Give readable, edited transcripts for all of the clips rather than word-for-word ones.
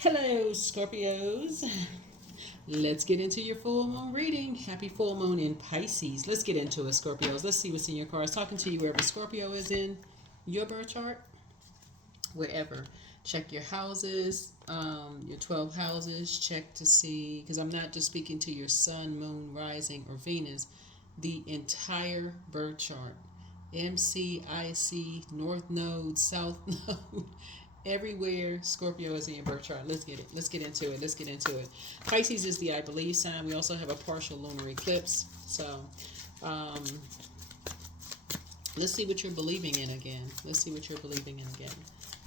Hello, Scorpios. Let's get into your full moon reading. Happy full moon in Pisces. Let's get into it, Scorpios. Let's see what's in your cards. Talking to you wherever Scorpio is in your birth chart, wherever. Check your houses, your 12 houses. Check to see, because I'm not just speaking to your sun, moon, rising, or Venus, the entire birth chart. MC, IC, North Node, South Node, everywhere Scorpio is in your birth chart. Let's get it. Let's get into it. Let's get into it. Pisces is the I believe sign. We also have a partial lunar eclipse. So, let's see what you're believing in again. Let's see what you're believing in again.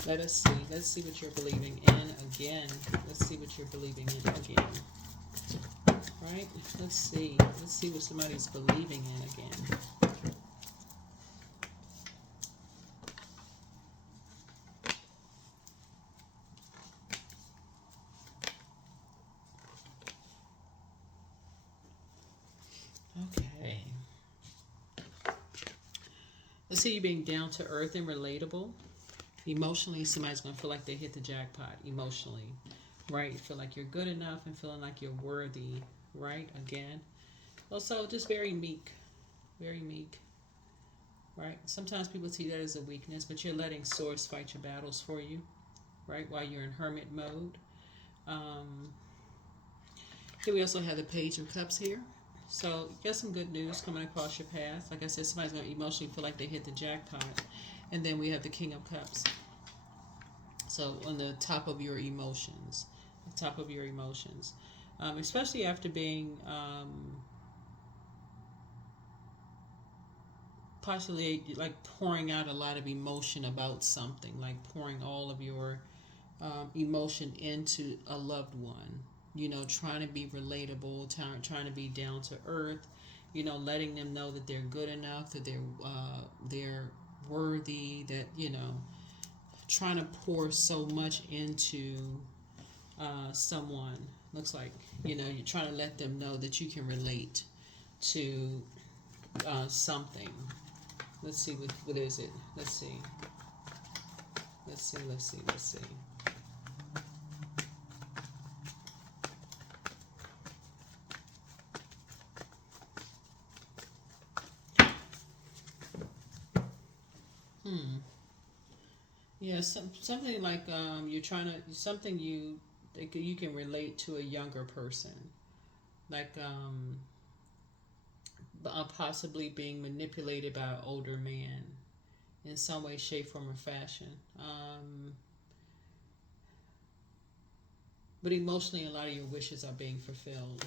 Let us see. Let's see what you're believing in again. Let's see what you're believing in again. Right? Let's see. Let's see what somebody's believing in again. Okay. Let's see you being down to earth and relatable. Emotionally, somebody's going to feel like they hit the jackpot emotionally, right? Feel like you're good enough and feeling like you're worthy, right? Again. Also, just very meek, right? Sometimes people see that as a weakness, but you're letting source fight your battles for you, right? While you're in hermit mode. Here we also have the Page of Cups here. So you got some good news coming across your path. Like I said, somebody's going to emotionally feel like they hit the jackpot. And then we have the King of Cups. So on the top of your emotions. The top of your emotions. Especially after being possibly like pouring out a lot of emotion about something. Like pouring all of your emotion into a loved one. You know, trying to be relatable, trying to be down to earth, you know, letting them know that they're good enough, that they're worthy, that, you know, trying to pour so much into someone. Looks like, you know, you're trying to let them know that you can relate to something. Let's see, what is it? Let's see. Yeah, something like you're trying to something you can relate to a younger person, like possibly being manipulated by an older man in some way, shape, form, or fashion. But emotionally, a lot of your wishes are being fulfilled.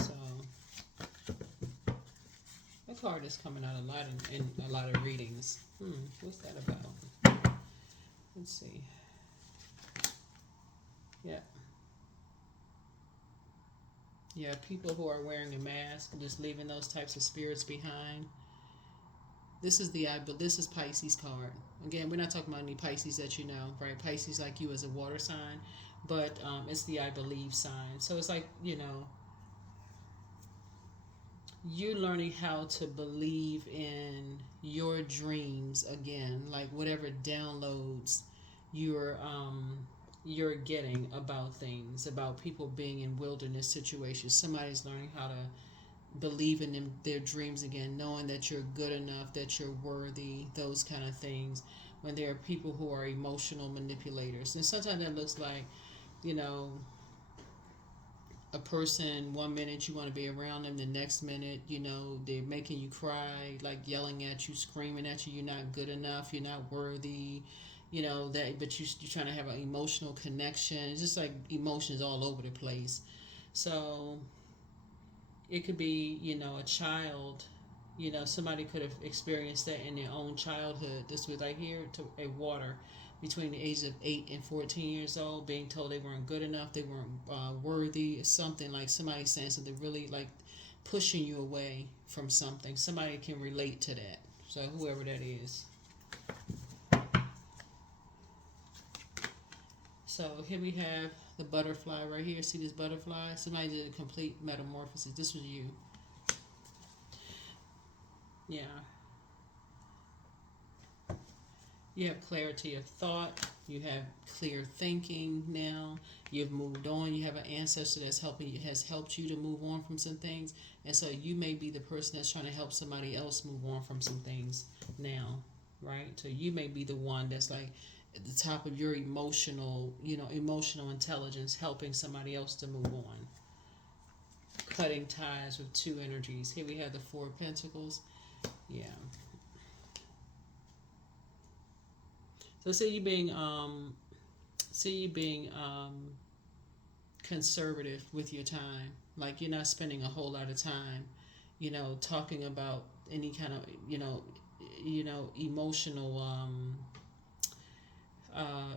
So, that card is coming out a lot in a lot of readings. What's that about? Let's see. Yeah. Yeah, people who are wearing a mask and just leaving those types of spirits behind. This is this is Pisces card. Again, we're not talking about any Pisces that you know, right? Pisces like you as a water sign, but it's the I believe sign. So it's like, you know, you learning how to believe in your dreams again, like whatever downloads you're you're getting about things, about people being in wilderness situations. Somebody's learning how to believe in their dreams again, knowing that you're good enough, that you're worthy, those kind of things. When there are people who are emotional manipulators, and sometimes that looks like, you know, a person 1 minute you want to be around them, the next minute, you know, they're making you cry, like yelling at you, screaming at you, you're not good enough, you're not worthy, you know that, but you're trying to have an emotional connection. It's just like emotions all over the place. So it could be, you know, a child, you know, somebody could have experienced that in their own childhood. This was like here to a water between the ages of 8 and 14 years old, being told they weren't good enough, they weren't worthy, something like somebody saying something really like pushing you away from something. Somebody can relate to that. So whoever that is. So here we have the butterfly right here. See this butterfly? Somebody did a complete metamorphosis. This was you. Yeah. You have clarity of thought. You have clear thinking now. You've moved on. You have an ancestor that's helping you, has helped you to move on from some things, and so you may be the person that's trying to help somebody else move on from some things now, right? So you may be the one that's like at the top of your emotional intelligence, helping somebody else to move on. Cutting ties with two energies. Here we have the Four of Pentacles. Yeah. So see you being conservative with your time. Like you're not spending a whole lot of time, talking about any kind of, emotional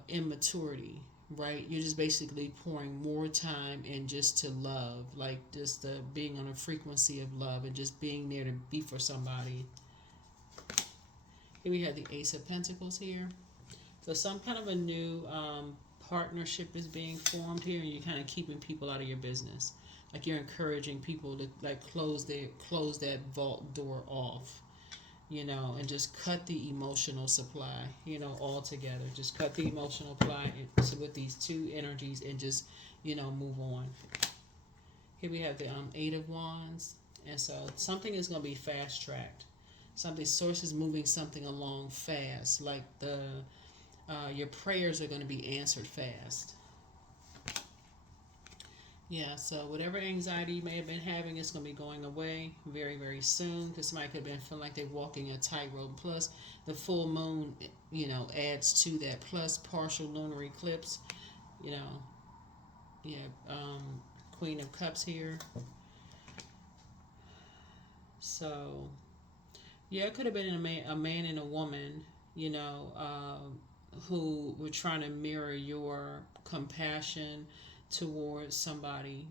immaturity, right? You're just basically pouring more time in just to love, like just being on a frequency of love and just being there to be for somebody. Here we have the Ace of Pentacles here. So some kind of a new partnership is being formed here, and you're kind of keeping people out of your business. Like you're encouraging people to like close that vault door off, and just cut the emotional supply, all together. Just cut the emotional supply with these two energies and just, move on. Here we have the Eight of Wands, and so something is going to be fast tracked. Source is moving something along fast, like your prayers are going to be answered fast. Yeah, so whatever anxiety you may have been having, it's going to be going away very, very soon, because somebody could have been feeling like they're walking a tightrope. Plus, the full moon, adds to that. Plus, partial lunar eclipse, Queen of Cups here. So, yeah, it could have been a man and a woman, who were trying to mirror your compassion towards somebody.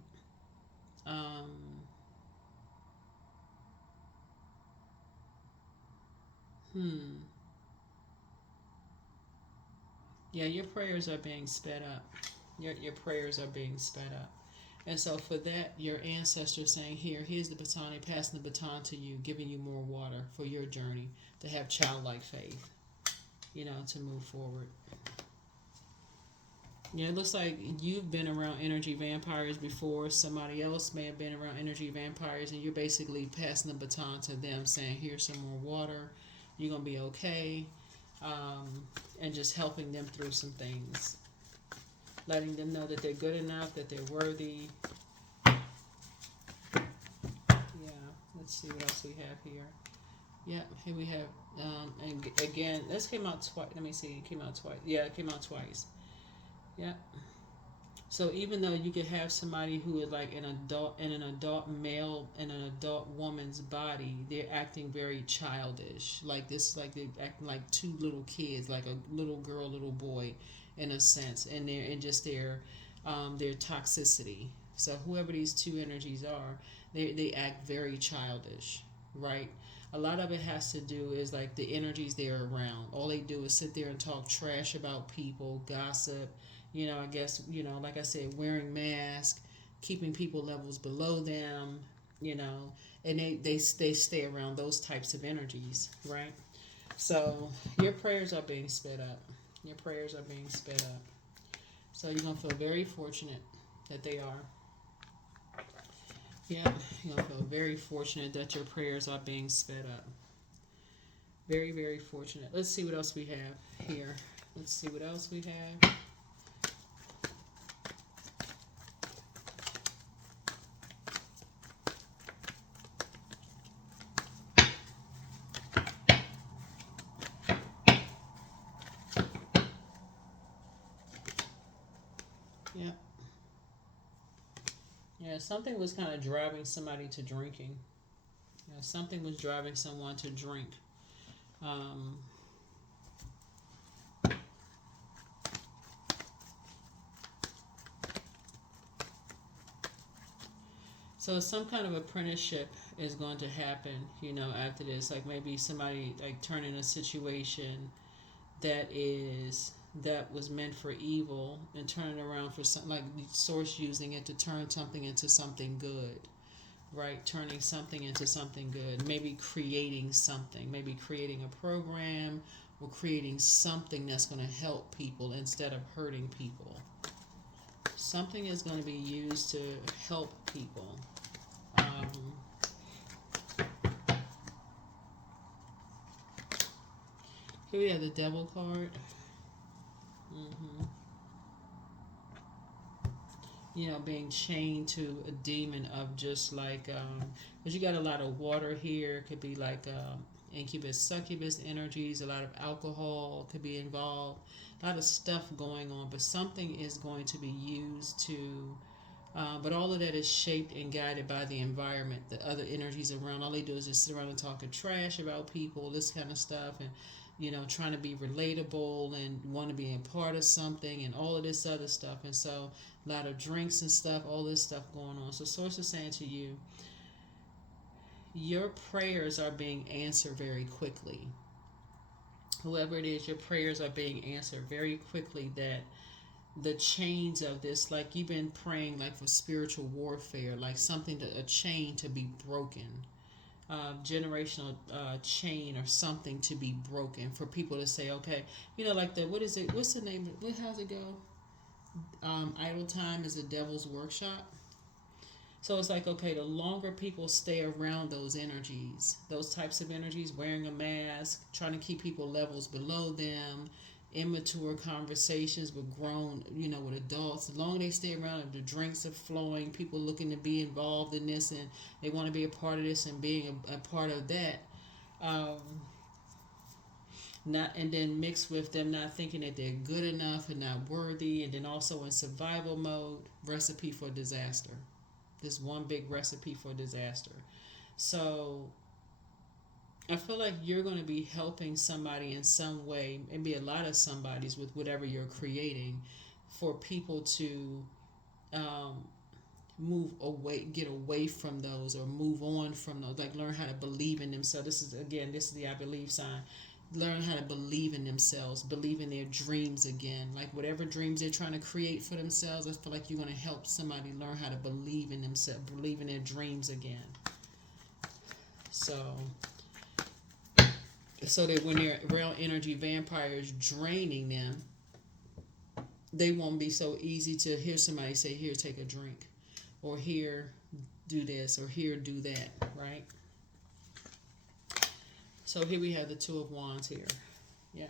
Yeah, your prayers are being sped up. Your prayers are being sped up. And so for that, your ancestors saying, here's the baton, they're passing the baton to you, giving you more water for your journey, to have childlike faith, to move forward. Yeah, it looks like you've been around energy vampires before. Somebody else may have been around energy vampires, and you're basically passing the baton to them, saying, here's some more water, you're going to be okay, and just helping them through some things. Letting them know that they're good enough, that they're worthy. Yeah, let's see what else we have here. Yeah, here we have, and again, this came out twice. Let me see, it came out twice. Yeah, it came out twice. Yeah. So even though you could have somebody who is like an adult male in an adult woman's body, they're acting very childish. Like this, like they're acting like two little kids, like a little girl, little boy, in a sense, and their toxicity. So whoever these two energies are, they act very childish, right? A lot of it has to do is like the energies they're around. All they do is sit there and talk trash about people, gossip. I guess, like I said, wearing masks, keeping people levels below them, and they stay around those types of energies, right? So your prayers are being sped up. Your prayers are being sped up. So you're going to feel very fortunate that they are. Yeah, you're going to feel very fortunate that your prayers are being sped up. Very, very fortunate. Let's see what else we have here. Let's see what else we have. Yeah. Yeah, something was kind of driving somebody to drinking. Something was driving someone to drink. So some kind of apprenticeship is going to happen, after this. Like maybe somebody like turning a situation that was meant for evil and turning around for something, like source using it to turn something into something good, right? Turning something into something good. Maybe creating something. Maybe creating a program or creating something that's going to help people instead of hurting people. Something is going to be used to help people. Here we have the Devil card. You know, being chained to a demon of just like, because you got a lot of water here. Could be like incubus, succubus energies. A lot of alcohol could be involved. A lot of stuff going on, but something is going to be used to. But all of that is shaped and guided by the environment, the other energies around. All they do is just sit around and talk trash about people, this kind of stuff, and you know, trying to be relatable and want to be a part of something and all of this other stuff. And so a lot of drinks and stuff, all this stuff going on. So Source is saying to you, your prayers are being answered very quickly. Whoever it is, your prayers are being answered very quickly. That the chains of this, like you've been praying like for spiritual warfare, like something, a chain to be broken. Generational chain or something to be broken, for people to say, okay, you know, like the, what is it, what's the name, how's it go? Idle time is the devil's workshop. So it's like, okay, the longer people stay around those energies, those types of energies, wearing a mask, trying to keep people levels below them, immature conversations with grown, you know, with adults. The longer they stay around, if the drinks are flowing, people looking to be involved in this and they want to be a part of this and being a part of that. Not, and then mixed with them not thinking that they're good enough and not worthy, and then also in survival mode, recipe for disaster. This one big recipe for disaster. So I feel like you're going to be helping somebody in some way, maybe a lot of somebody's, with whatever you're creating, for people to move away, get away from those, or move on from those, like learn how to believe in themselves. This is the I believe sign. Learn how to believe in themselves, believe in their dreams again. Like whatever dreams they're trying to create for themselves, I feel like you're going to help somebody learn how to believe in themselves, believe in their dreams again. So that when their real energy vampires draining them, they won't be so easy to hear somebody say, here, take a drink, or here, do this, or here, do that, right? So here we have the Two of Wands here. Yeah.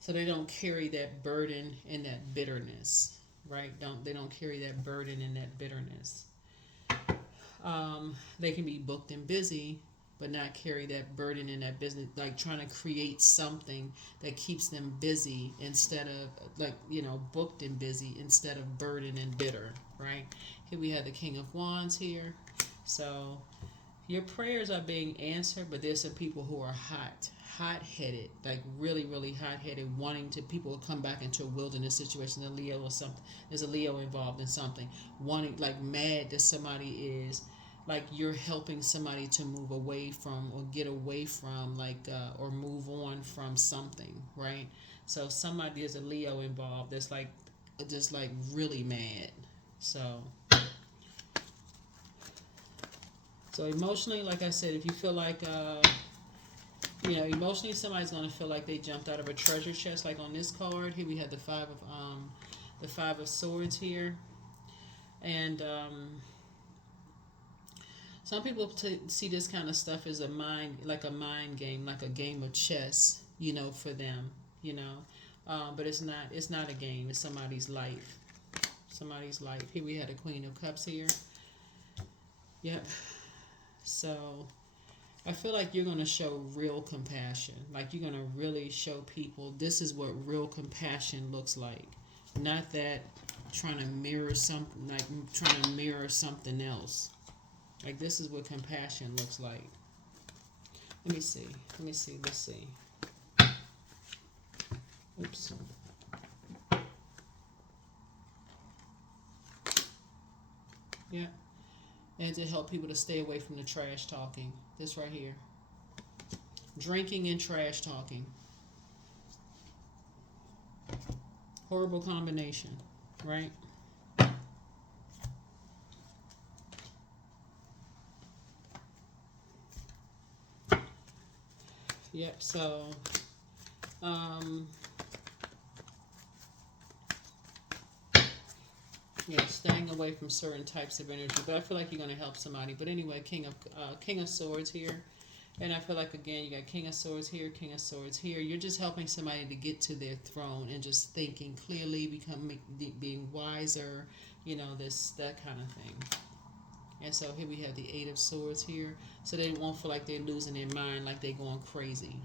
So they don't carry that burden and that bitterness, right? They don't carry that burden and that bitterness. They can be booked and busy, but not carry that burden in that business, like trying to create something that keeps them busy instead of, like, you know, booked and busy instead of burdened and bitter, right? Here we have the King of Wands here. So your prayers are being answered, but there's some people who are hot-headed, like really, really hot-headed, wanting to, people will come back into a wilderness situation, a Leo or something. There's a Leo involved in something, wanting, like mad that somebody is, like you're helping somebody to move away from or get away from, like, or move on from something, right? So somebody, there's a Leo involved that's like, just like really mad. So emotionally, like I said, if you feel like, you know, emotionally somebody's going to feel like they jumped out of a treasure chest, like on this card. Here we have the Five of Swords here. And some people see this kind of stuff as a mind game, like a game of chess, you know, for them, you know. But it's not a game. It's somebody's life. Here we had a Queen of Cups here. Yep. So I feel like you're going to show real compassion. Like you're going to really show people this is what real compassion looks like. Not that trying to mirror something, like trying to mirror something else. Like this is what compassion looks like. Let me see. Let's see. Oops. Yeah. And to help people to stay away from the trash talking. This right here. Drinking and trash talking. Horrible combination, right? Yep, so Um, yeah, staying away from certain types of energy. But I feel like you're going to help somebody. But anyway, King of Swords here. And I feel like, again, you got King of Swords here, King of Swords here. You're just helping somebody to get to their throne and just thinking clearly, being wiser, that kind of thing. And so here we have the Eight of Swords here. So they won't feel like they're losing their mind, like they're going crazy.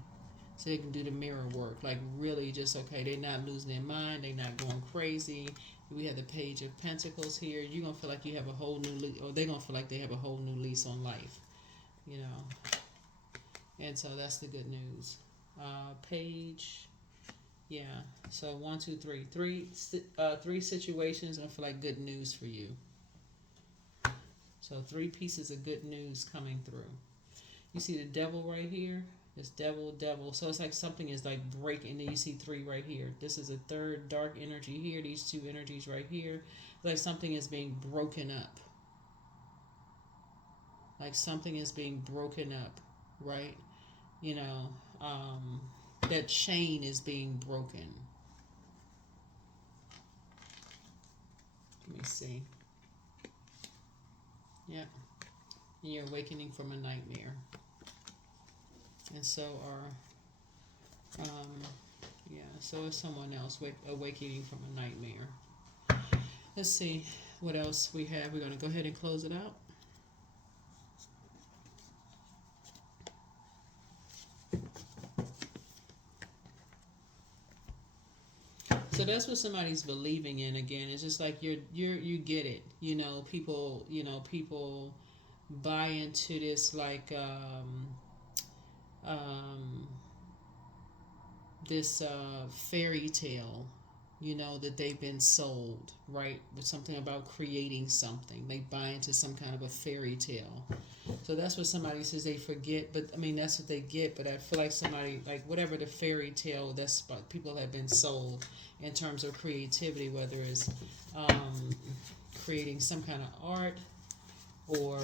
So they can do the mirror work, like really just, okay, they're not losing their mind, they're not going crazy. We have the Page of Pentacles here. You're going to feel like you have a whole new lease, or they're going to feel like they have a whole new lease on life, you know. And so that's the good news. Page, yeah. So 1, 2, 3, three situations, and I feel like good news for you. So 3 pieces of good news coming through. You see the Devil right here. This devil. So it's like something is like breaking. And then you see 3 right here. This is a third dark energy here. These 2 energies right here. Like something is being broken up. Like something is being broken up, right? That chain is being broken. Let me see. Yeah. And you're awakening from a nightmare. And so so is someone else awakening from a nightmare. Let's see what else we have. We're going to go ahead and close it out. So that's what somebody's believing in. Again, it's just like you get it. People buy into this like this fairy tale, that they've been sold, right? With something about creating something. They buy into some kind of a fairy tale. So that's what somebody says they forget, but I mean, that's what they get. But I feel like somebody, like whatever the fairy tale, that's what people have been sold in terms of creativity, whether it's creating some kind of art or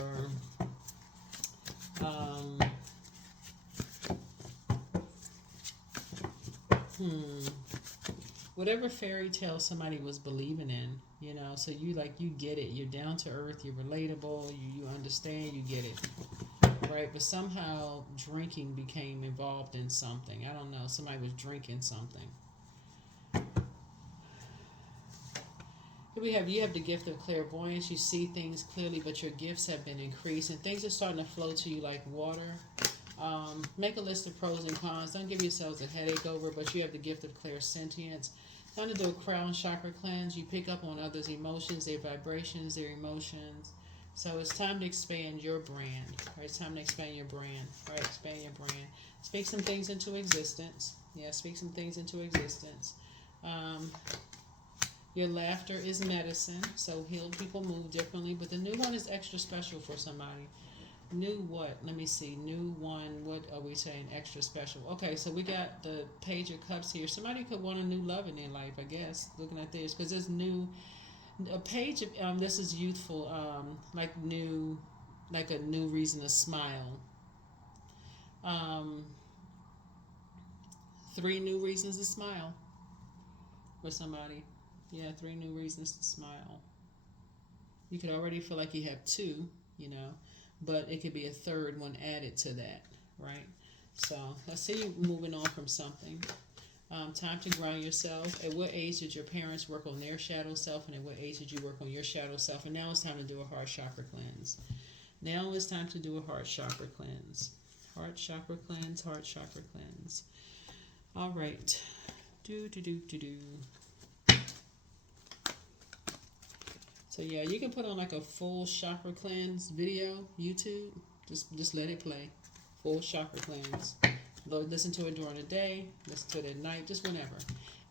whatever fairy tale somebody was believing in, so you get it. You're down to earth, you're relatable, you understand, you get it. Right? But somehow drinking became involved in something. I don't know, somebody was drinking something. Here you have the gift of clairvoyance. You see things clearly, but your gifts have been increased and things are starting to flow to you like water. Make a list of pros and cons. Don't give yourselves a headache over, but you have the gift of clairsentience. Time to do a crown chakra cleanse. You pick up on others' emotions, their vibrations, their emotions. So it's time to expand your brand. Right? It's time to expand your brand. Right? Expand your brand. Speak some things into existence. Yeah, speak some things into existence. Your laughter is medicine. So healed people move differently. But the new one is extra special for somebody. New what? Let me see. New one. What are we saying? Extra special. Okay, so we got the Page of Cups here. Somebody could want a new love in their life, I guess, looking at this. Because there's a page of, this is youthful, like a new reason to smile. 3 new reasons to smile with somebody. Yeah, 3 new reasons to smile. You could already feel like you have 2, but it could be a 3rd one added to that, right? So let's see you moving on from something. Time to ground yourself. At what age did your parents work on their shadow self, and at what age did you work on your shadow self? And now it's time to do a heart chakra cleanse. Now it's time to do a heart chakra cleanse. Heart chakra cleanse, heart chakra cleanse. All right. Do. So yeah, you can put on like a full chakra cleanse video, YouTube. Just let it play. Full chakra cleanse. Listen to it during the day, listen to it at night, just whenever.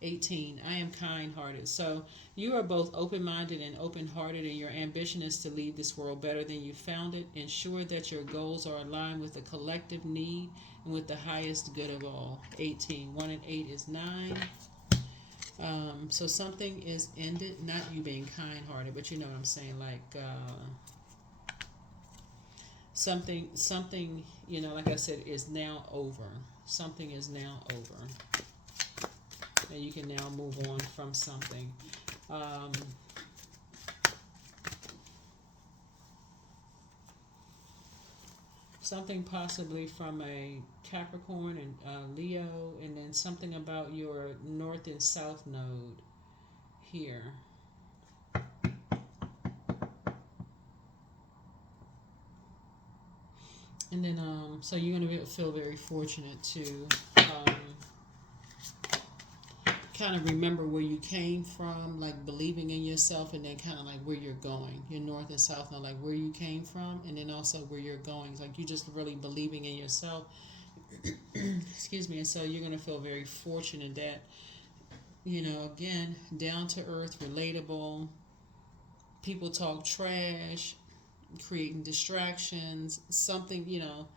18, I am kind-hearted. So you are both open-minded and open-hearted, and your ambition is to leave this world better than you found it. Ensure that your goals are aligned with the collective need and with the highest good of all. 18, 1 and 8 is 9. So something is ended, not you being kind-hearted, but you know what I'm saying, like something, like I said, is now over. Something is now over. and you can now move on from something. Something possibly from a Capricorn and Leo, and then something about your north and south node here. And then, so you're going to feel very fortunate to kind of remember where you came from, like believing in yourself, and then kind of like where you're going. Your north and south node, like where you came from, and then also where you're going. It's like you just really believing in yourself. Excuse me. And so you're going to feel very fortunate that, you know, again, down to earth, relatable. People talk trash, creating distractions, something, you know,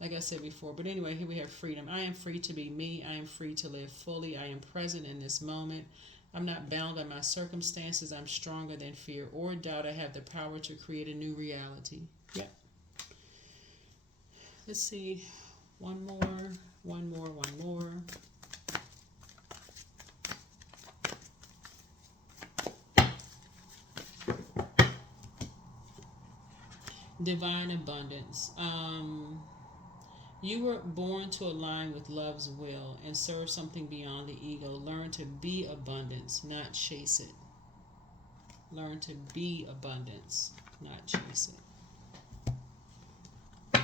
like I said before. But anyway, here we have freedom. I am free to be me. I am free to live fully. I am present in this moment. I'm not bound by my circumstances. I'm stronger than fear or doubt. I have the power to create a new reality. Yep. Let's see. One more. Divine abundance. You were born to align with love's will and serve something beyond the ego. Learn to be abundance, not chase it. Learn to be abundance, not chase it.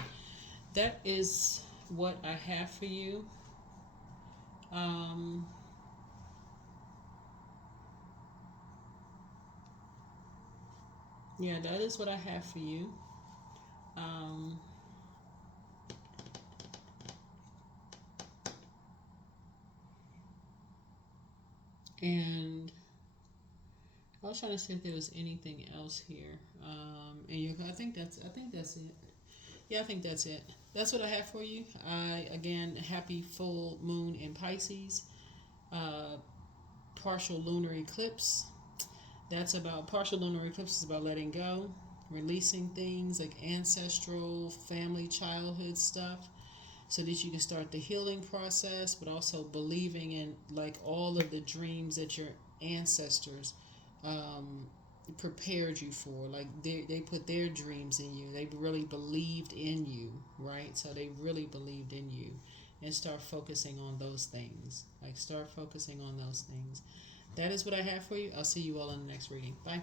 That is what I have for you. Yeah, that is what I have for you. And I was trying to see if there was anything else here. I think that's it. Yeah, I think that's it. That's what I have for you. Again, happy full moon in Pisces. Partial lunar eclipse. That's about partial lunar eclipse is about letting go, releasing things like ancestral, family, childhood stuff, so that you can start the healing process, but also believing in like all of the dreams that your ancestors prepared you for. Like they put their dreams in you. They really believed in you, right? So they really believed in you. And start focusing on those things. Like start focusing on those things. That is what I have for you. I'll see you all in the next reading. Bye.